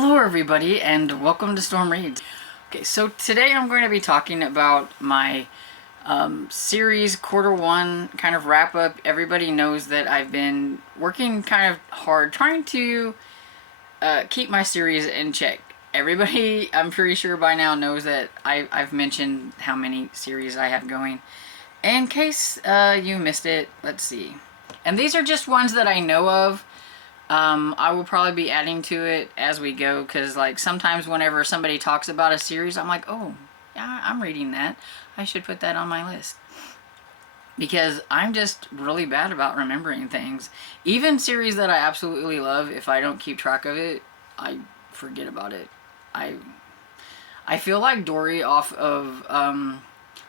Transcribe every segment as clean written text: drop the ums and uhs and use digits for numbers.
Hello everybody and welcome to Storm Reads. Okay, so today I'm going to be talking about my series quarter one kind of wrap up. Everybody knows that I've been working kind of hard trying to keep my series in check. Everybody, I'm pretty sure by now, knows that I've mentioned how many series I have going. In case you missed it, let's see. And these are just ones that I know of. I will probably be adding to it as we go, because like sometimes whenever somebody talks about a series, I'm like, oh yeah, I'm reading that, I should put that on my list, because I'm just really bad about remembering things. Even series that I absolutely love, if I don't keep track of it, I forget about it. I feel like Dory off of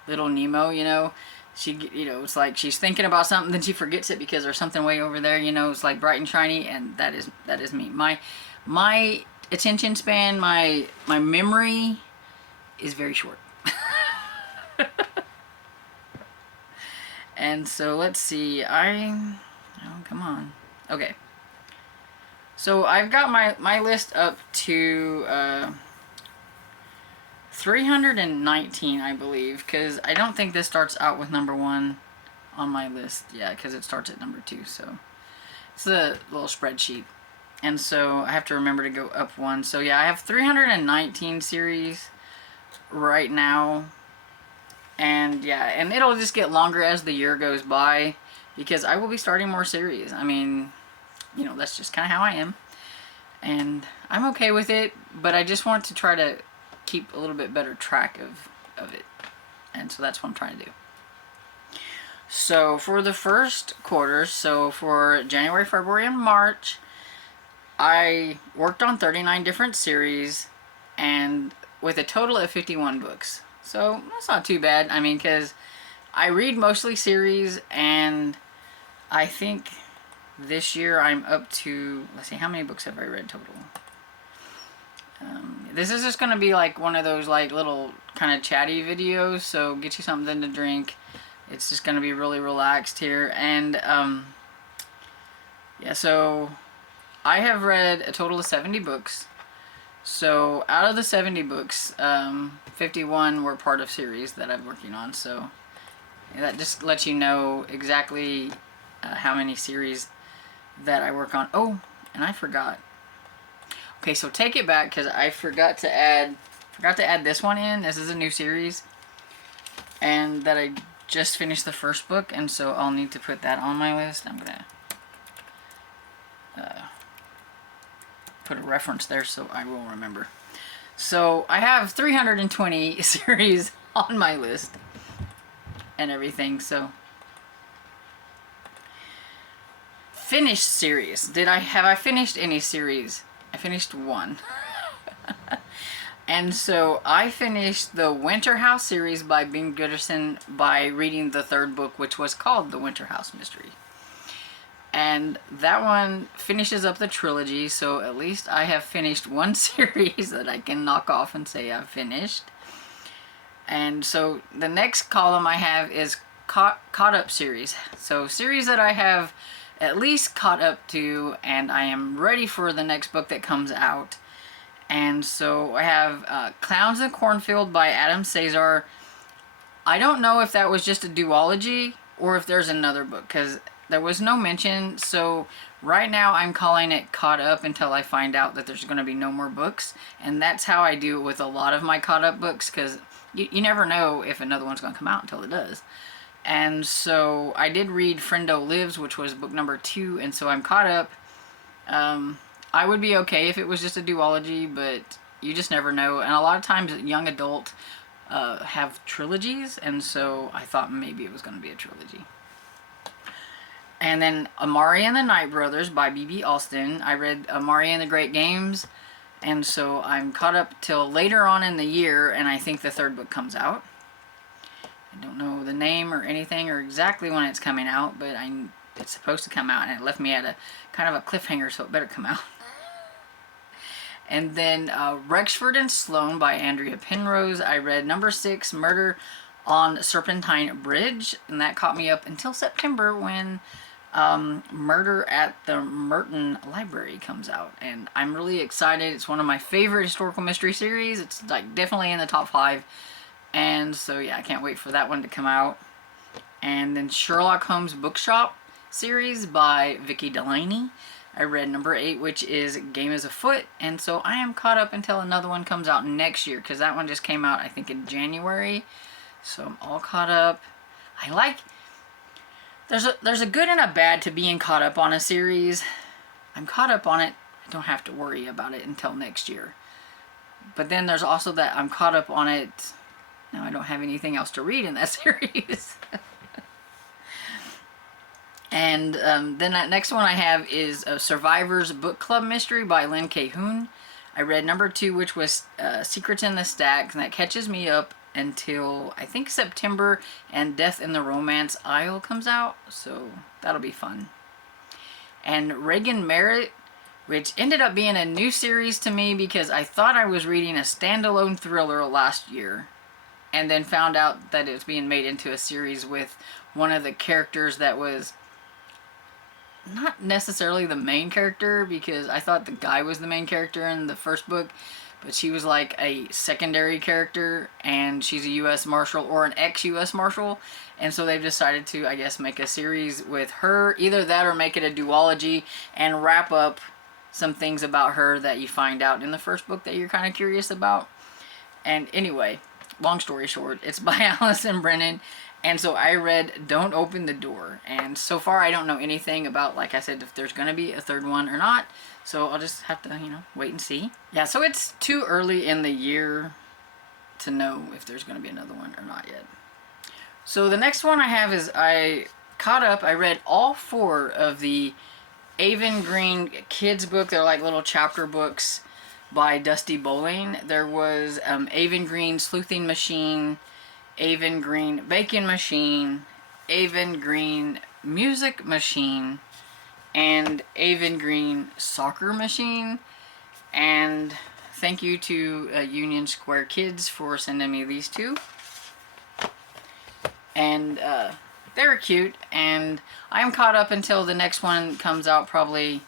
Little Nemo, you know. It's like she's thinking about something, then she forgets it because there's something way over there, it's like bright and shiny, and that is me. My attention span, my memory is very short. And so let's see, oh, come on. Okay. So I've got my list up to 319, I believe, because I don't think this starts out with number 1 on my list. Yeah, because it starts at number 2, so it's a little spreadsheet. And so I have to remember to go up 1. So yeah, I have 319 series right now. And yeah, and it'll just get longer as the year goes by, because I will be starting more series. I mean, that's just kind of how I am. And I'm okay with it, but I just want to try to keep a little bit better track of it, and so that's what I'm trying to do. So for the first quarter, so for January, February, and March, I worked on 39 different series, and with a total of 51 books. So that's not too bad. I mean, because I read mostly series, and I think this year I'm up to, let's see, how many books have I read total? This is just going to be like one of those like little kind of chatty videos, so get you something to drink. It's just going to be really relaxed here. And yeah, so I have read a total of 70 books. So out of the 70 books, 51 were part of series that I'm working on. So yeah, that just lets you know exactly how many series that I work on. Oh, and I forgot. Okay, so take it back, because I forgot to add this one in. This is a new series, and that I just finished the first book, and so I'll need to put that on my list. I'm gonna put a reference there so I will remember. So I have 320 series on my list and everything. So finished series. Have I finished any series? I finished 1. And so I finished the Winter House series by Beam Gooderson by reading the 3rd book, which was called The Winter House Mystery. And that one finishes up the trilogy, so at least I have finished 1 series that I can knock off and say I've finished. And so the next column I have is caught up series. So series that I have at least caught up to, and I am ready for the next book that comes out. And so I have Clowns in the Cornfield by Adam Cesar. I don't know if that was just a duology or if there's another book, because there was no mention. So right now I'm calling it caught up until I find out that there's going to be no more books. And that's how I do it with a lot of my caught up books, because you never know if another one's going to come out until it does. And so I did read Friendo Lives, which was book number 2, and so I'm caught up. I would be okay if it was just a duology, but you just never know. And a lot of times young adult have trilogies, and so I thought maybe it was going to be a trilogy. And then Amari and the Night Brothers by B.B. Alston. I read Amari and the Great Games, and so I'm caught up till later on in the year, and I think the 3rd book comes out. I don't know the name or anything or exactly when it's coming out, but it's supposed to come out, and it left me at a kind of a cliffhanger, so it better come out. And then Rexford and Sloane by Andrea Penrose. I read number 6, Murder on Serpentine Bridge, and that caught me up until September when Murder at the Merton Library comes out, and I'm really excited. It's one of my favorite historical mystery series. It's like definitely in the top 5, and so yeah, I can't wait for that one to come out. And then Sherlock Holmes Bookshop series by Vicky Delaney. I read number 8, which is Game is Afoot, and so I am caught up until another one comes out next year, because that one just came out I think in January. So I'm all caught up. I like, there's a good and a bad to being caught up on a series. I'm caught up on it. I don't have to worry about it until next year. But then there's also that I'm caught up on it. Now I don't have anything else to read in that series. And then that next one I have is a Survivor's Book Club Mystery by Lynn K. Hoon. I read number 2, which was Secrets in the Stacks, and that catches me up until I think September, and Death in the Romance Isle comes out, so that'll be fun. And Reagan Merritt, which ended up being a new series to me because I thought I was reading a standalone thriller last year, and then found out that it was being made into a series with one of the characters that was not necessarily the main character, because I thought the guy was the main character in the first book, but she was like a secondary character, and she's a U.S. Marshal or an ex-U.S. Marshal, and so they've decided to, I guess, make a series with her. Either that or make it a duology and wrap up some things about her that you find out in the first book that you're kind of curious about. And anyway, long story short, it's by Allison Brennan, and so I read Don't Open the Door, and so far I don't know anything about, like I said, if there's going to be a third one or not. So I'll just have to, wait and see. Yeah, so it's too early in the year to know if there's going to be another one or not yet. So the next one I have is I read all 4 of the Avon Green kids book. They're like little chapter books by Dusty Bowling. There was Avon Green Sleuthing Machine, Avon Green Bacon Machine, Avon Green Music Machine, and Avon Green Soccer Machine. And thank you to Union Square Kids for sending me these 2. And they're cute, and I'm caught up until the next one comes out, probably,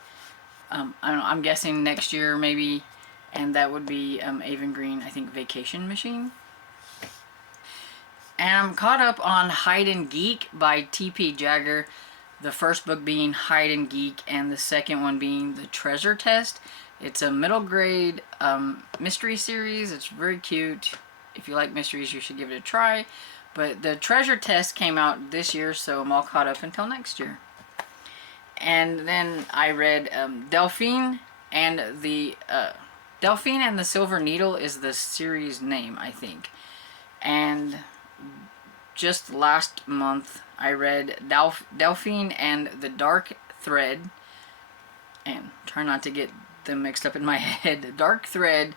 I don't know, I'm guessing next year maybe, and that would be Avon Green, I think, Vacation Machine. And I'm caught up on Hide and Geek by T.P. Jagger. The first book being Hide and Geek, and the second one being The Treasure Test. It's a middle grade mystery series. It's very cute. If you like mysteries, you should give it a try. But The Treasure Test came out this year, so I'm all caught up until next year. And then I read Delphine and the Silver Needle is the series name, I think. And just last month I read Delphine and the Dark Thread, and try not to get them mixed up in my head. Dark Thread,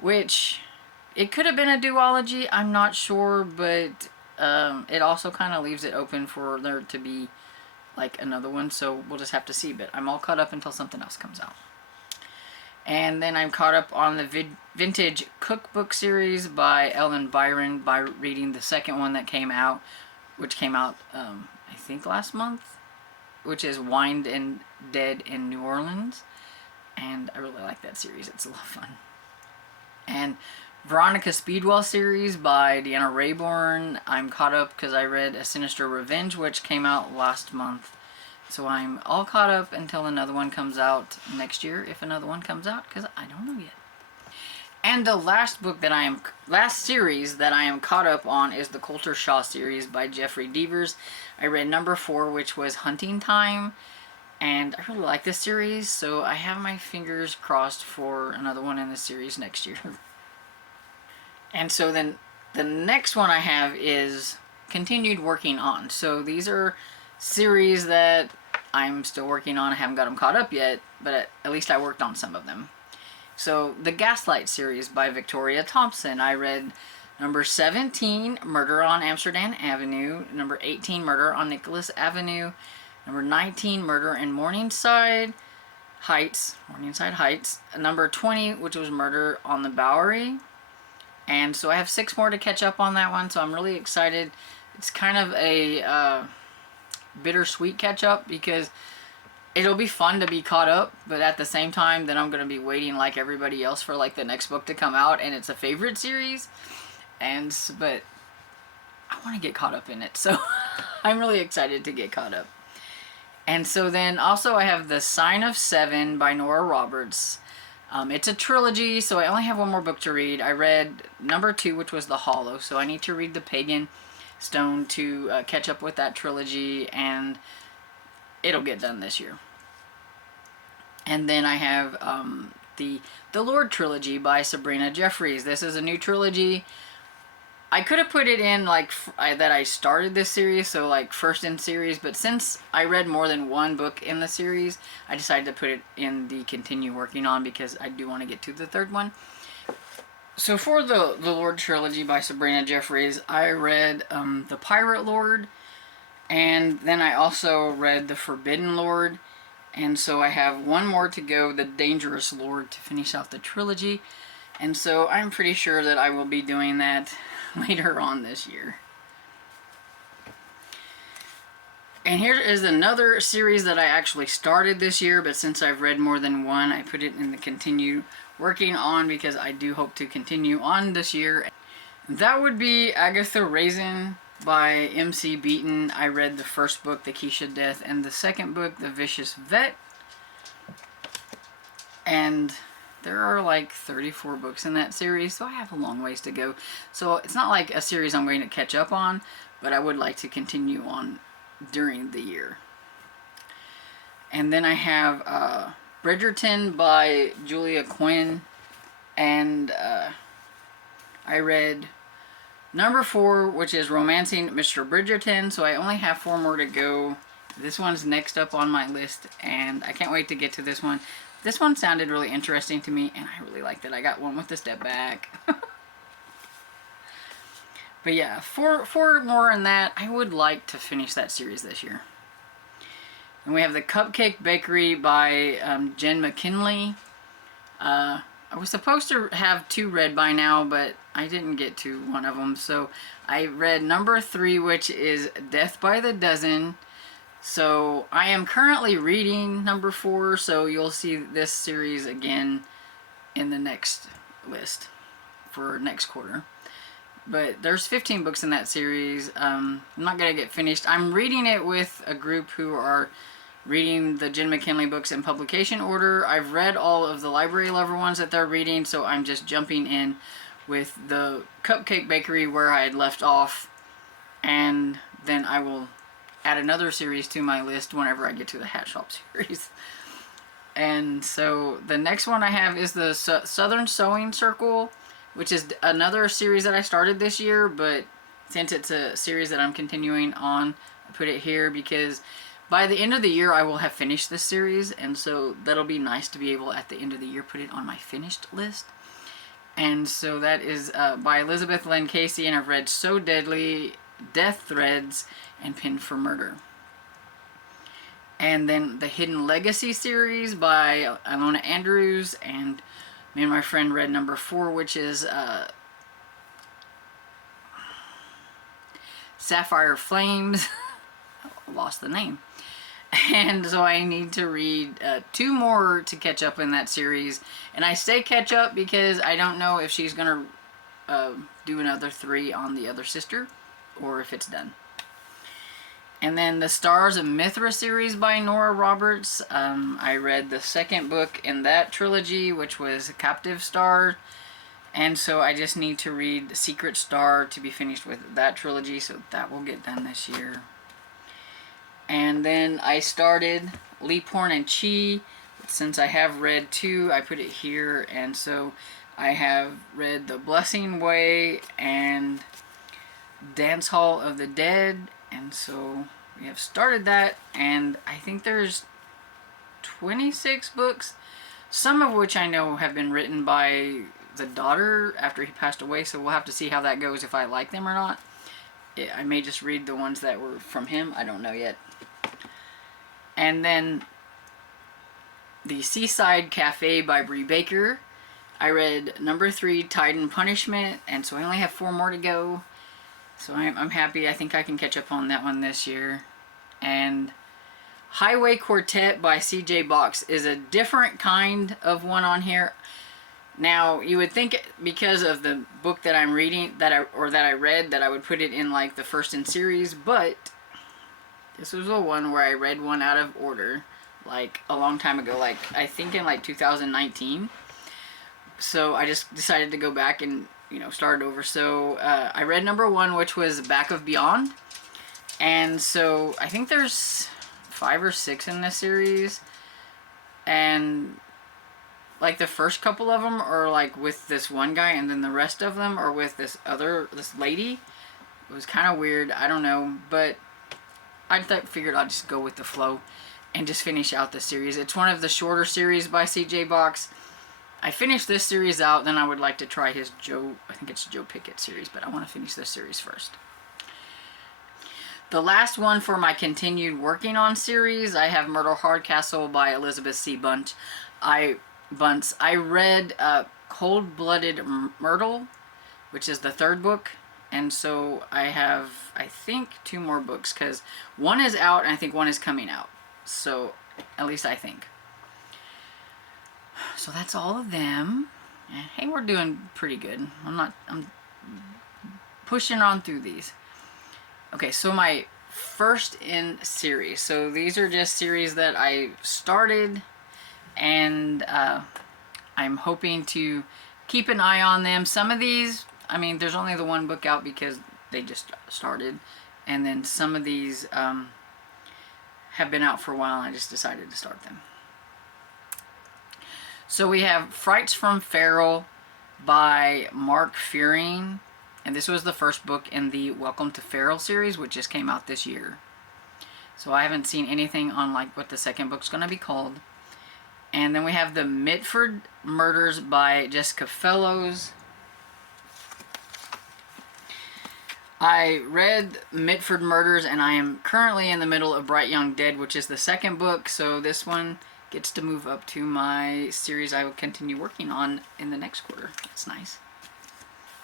which it could have been a duology, I'm not sure, but it also kind of leaves it open for there to be like another one, so we'll just have to see. But I'm all caught up until something else comes out. And then I'm caught up on the Vintage Cookbook series by Ellen Byron by reading the second one that came out, which came out I think last month, which is Wined and Dead in New Orleans. And I really like that series. It's a lot of fun. And Veronica Speedwell series by Deanna Rayborn. I'm caught up because I read A Sinister Revenge, which came out last month. So I'm all caught up until another one comes out next year, if another one comes out, because I don't know yet. And the last series that I am caught up on is the Coulter Shaw series by Jeffrey Devers. I read number 4, which was Hunting Time, and I really like this series, so I have my fingers crossed for another one in this series next year. And so then the next one I have is Continued Working On. So these are series that I'm still working on. I haven't got them caught up yet, but at least I worked on some of them. So the Gaslight series by Victoria Thompson. I read number 17, Murder on Amsterdam Avenue, number 18, Murder on Nicholas Avenue, number 19, Murder in Morningside Heights, number 20, which was Murder on the Bowery. And so I have 6 more to catch up on that one, so I'm really excited. It's kind of a bittersweet catch up, because it'll be fun to be caught up, but at the same time, then I'm going to be waiting like everybody else for like the next book to come out, and it's a favorite series, but I want to get caught up in it, so I'm really excited to get caught up. And so then also I have The Sign of Seven by Nora Roberts. It's a trilogy, so I only have one more book to read. I read number 2, which was The Hollow, so I need to read The Pagan Stone to catch up with that trilogy, and it'll get done this year. And then I have the Lord trilogy by Sabrina Jeffries. This is a new trilogy. I could have put it in like that I started this series, so like first in series, but since I read more than one book in the series, I decided to put it in the continue working on, because I do want to get to the third one. So for the Lord trilogy by Sabrina Jeffries, I read The Pirate Lord, and then I also read The Forbidden Lord, and so I have one more to go, The Dangerous Lord, to finish out the trilogy. And so I'm pretty sure that I will be doing that later on this year. And here is another series that I actually started this year, but since I've read more than one, I put it in the continue working on, because I do hope to continue on this year. That would be Agatha Raisin by M.C. Beaton. I read the first book, The Keisha Death, and the second book, The Vicious Vet. And there are like 34 books in that series, so I have a long ways to go. So it's not like a series I'm going to catch up on, but I would like to continue on during the year. And then I have Bridgerton by Julia Quinn, and I read number 4, which is Romancing Mr. Bridgerton, so I only have 4 more to go. This one's next up on my list, and I can't wait to get to this one. This one sounded really interesting to me, and I really liked it. I got one with the step back. But yeah, 4 more in that. I would like to finish that series this year. And we have The Cupcake Bakery by Jen McKinley. I was supposed to have 2 read by now, but I didn't get to one of them. So I read number 3, which is Death by the Dozen. So I am currently reading number 4, so you'll see this series again in the next list for next quarter. But there's 15 books in that series. I'm not going to get finished. I'm reading it with a group who are reading the Jen McKinley books in publication order. I've read all of the library level ones that they're reading, so I'm just jumping in with the Cupcake Bakery where I had left off, and then I will add another series to my list whenever I get to the Hat Shop series. And so the next one I have is the Southern Sewing Circle, which is another series that I started this year, but since it's a series that I'm continuing on, I put it here because by the end of the year I will have finished this series, and so that'll be nice to be able at the end of the year put it on my finished list. And so that is by Elizabeth Lynn Casey, and I've read So Deadly, Death Threads, and Pinned for Murder. And then the Hidden Legacy series by Ilona Andrews, and me and my friend read number 4, which is Sapphire Flames. I lost the name. And so I need to read 2 more to catch up in that series. And I say catch up because I don't know if she's going to do another 3 on the other sister, or if it's done. And then the Stars of Mithra series by Nora Roberts. I read the second book in that trilogy, which was Captive Star. And so I just need to read Secret Star to be finished with that trilogy, so that will get done this year. And then I started Leap Horn and Chi. Since I have read 2, I put it here. And so I have read The Blessing Way and Dance Hall of the Dead. And so we have started that, and I think there's 26 books, some of which I know have been written by the daughter after he passed away, so we'll have to see how that goes, if I like them or not. I may just read the ones that were from him, I don't know yet. And then The Seaside Cafe by Bree Baker. I read number 3, Tide and Punishment, and so I only have 4 more to go. So I'm happy. I think I can catch up on that one this year. And Highway Quartet by C.J. Box is a different kind of one on here. Now, you would think because of the book that I'm reading, that I read, that I would put it in like the first in series, but this was the one where I read one out of order, like a long time ago, like I think in like 2019. So I just decided to go back and, you know, start over. So I read number 1, which was Back of Beyond. And so I think there's 5 or 6 in this series. And like the first couple of them are like with this one guy, and then the rest of them are with this lady. It was kind of weird. I don't know, but I figured I'd just go with the flow and just finish out the series. It's one of the shorter series by C.J. Box. I finished this series out, then I would like to try his I think it's Joe Pickett series, but I want to finish this series first. The last one for my continued working on series, I have Myrtle Hardcastle by Elizabeth C. Bunce. I read Cold-Blooded Myrtle, which is the 3rd book, and so I have, I think, 2 more books, because 1 is out and I think 1 is coming out. So, at least I think. So that's all of them. Hey, we're doing pretty good. I'm pushing on through these. Okay, so my first in series. So these are just series that I started, and I'm hoping to keep an eye on them. Some of these, I mean, there's only the 1 book out because they just started, and then some of these have been out for a while, and I just decided to start them. So we have Frights from Feral by Mark Fearing, and this was the first book in the Welcome to Feral series, which just came out this year. So I haven't seen anything on like what the second book's going to be called. And then we have the Mitford Murders by Jessica Fellows. I read Mitford Murders, and I am currently in the middle of Bright Young Dead, which is the second book, so this one gets to move up to my series I will continue working on in the next quarter. That's nice.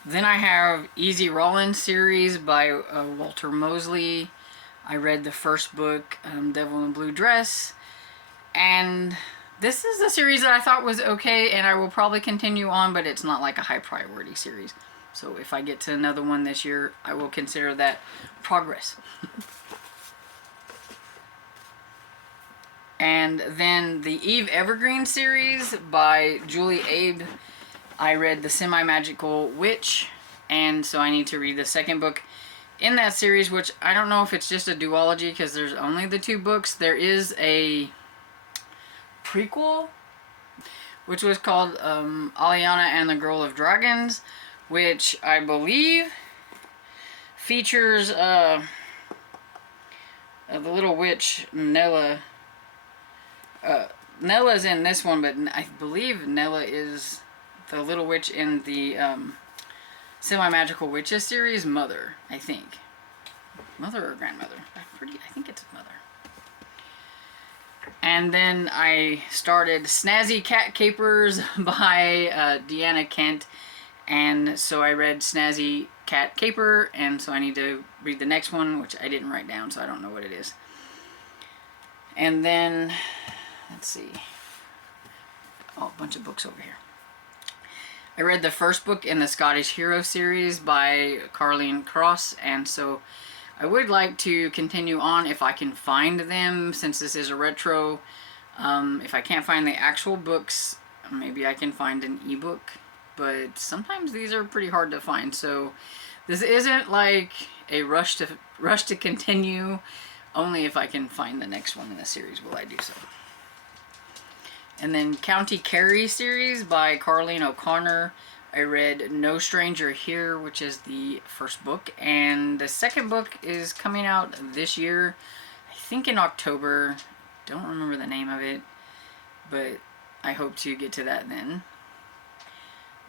Then I have Easy Rollins series by Walter Mosley. I read the first book, Devil in a Blue Dress, and this is a series that I thought was okay, and I will probably continue on, but it's not like a high priority series. So if I get to another one this year, I will consider that progress. And then the Eve Evergreen series by Julie Abe. I read The Semi-Magical Witch, and so I need to read the second book in that series, which I don't know if it's just a duology because there's only the 2 books. There is a prequel, which was called Aliana and the Girl of Dragons, which I believe features the little witch Nella. Nella's in this one, but I believe Nella is the little witch in the Semi-Magical Witches series, Mother, I think. Mother or grandmother? I think it's Mother. And then I started Snazzy Cat Capers by Deanna Kent, and so I read Snazzy Cat Caper, and so I need to read the next one, which I didn't write down, so I don't know what it is. And then, let's see. Oh, a bunch of books over here. I read the first book in the Scottish Hero series by Carleen Cross, and so I would like to continue on if I can find them, since this is a retro. If I can't find the actual books, maybe I can find an ebook, but sometimes these are pretty hard to find, so this isn't like a rush to continue. Only if I can find the next one in the series will I do so. And then County Kerry series by Carleen O'Connor. I read No Stranger Here, which is the first book, and the second book is coming out this year, I think in October. Don't remember the name of it, but I hope to get to that then.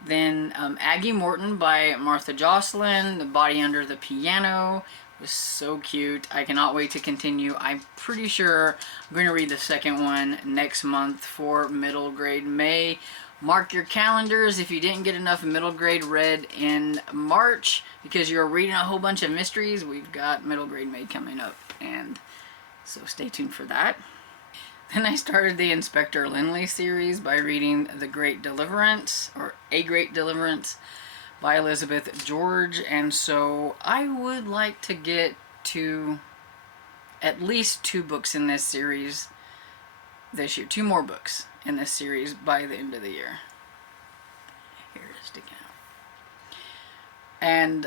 Then Aggie Morton by Martha Jocelyn. The Body Under the Piano was so cute. I cannot wait to continue. I'm pretty sure I'm going to read the second one next month for middle grade May. Mark your calendars if you didn't get enough middle grade read in March because you're reading a whole bunch of mysteries. We've got middle grade May coming up, and So stay tuned for that. Then I started the Inspector Lindley series by reading The Great Deliverance, or A Great Deliverance, by Elizabeth George. And so I would like to get to at least 2 books in this series this year. 2 more books in this series by the end of the year. Here it is sticking out. And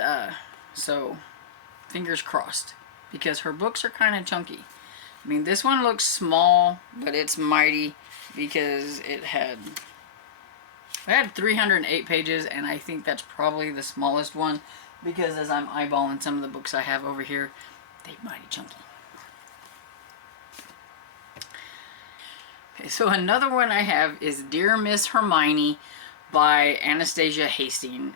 so fingers crossed, because her books are kind of chunky. I mean, this one looks small, but it's mighty because it had 308 pages, and I think that's probably the smallest one, because as I'm eyeballing some of the books I have over here, they're mighty chunky. Okay, so another one I have is Dear Miss Hermione by Anastasia Hastings.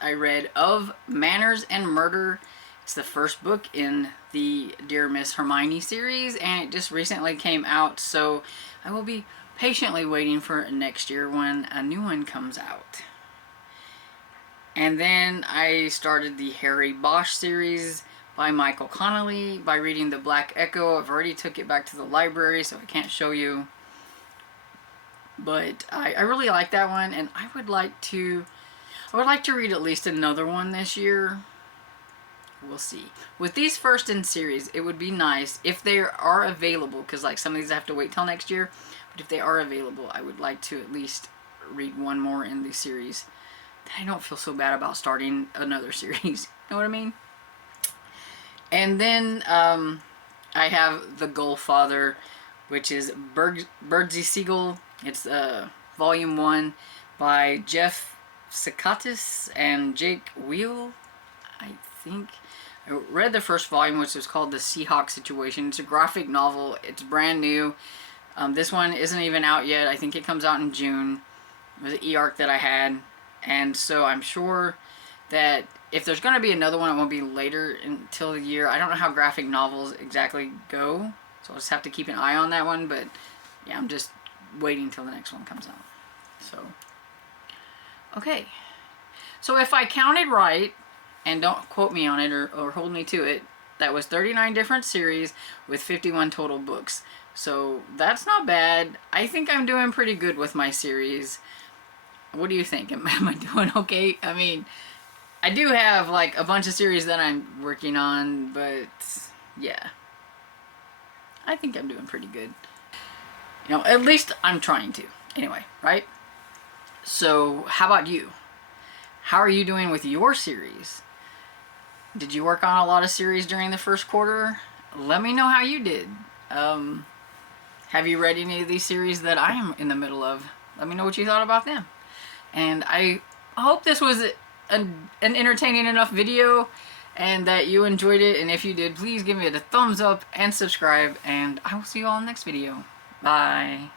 I read Of Manners and Murder. It's the first book in the Dear Miss Hermione series, and it just recently came out, so I will be patiently waiting for next year when a new one comes out. And then I started the Harry Bosch series by Michael Connelly by reading The Black Echo. I've already took it back to the library, so I can't show you. But I really like that one, and I would like to read at least another one this year. We'll see. With these first in series, it would be nice if they are available, because like some of these I have to wait till next year, but if they are available, I would like to at least read one more in the series. I don't feel so bad about starting another series. You know what I mean? And then I have The Gullfather, which is Birdsey Seagull. It's volume 1 by Jeff Sakatis and Jake Wheel, I think. I read the first volume, which was called The Seahawk Situation. It's a graphic novel. It's brand new. This one isn't even out yet. I think it comes out in June. It was an e-arc that I had. And so I'm sure that if there's going to be another one, it won't be later until the year. I don't know how graphic novels exactly go, so I'll just have to keep an eye on that one. But yeah, I'm just waiting until the next one comes out. So, okay. So if I counted right, and don't quote me on it or hold me to it, that was 39 different series with 51 total books. So that's not bad. I think I'm doing pretty good with my series. What do you think? Am I doing okay? I mean, I do have like a bunch of series that I'm working on, but yeah. I think I'm doing pretty good. You know, at least I'm trying to. Anyway, right? So how about you? How are you doing with your series? Did you work on a lot of series during the first quarter? Let me know how you did. Have you read any of these series that I am in the middle of? Let me know what you thought about them. And I hope this was an entertaining enough video and that you enjoyed it. And if you did, please give me a thumbs up and subscribe. And I will see you all in the next video. Bye.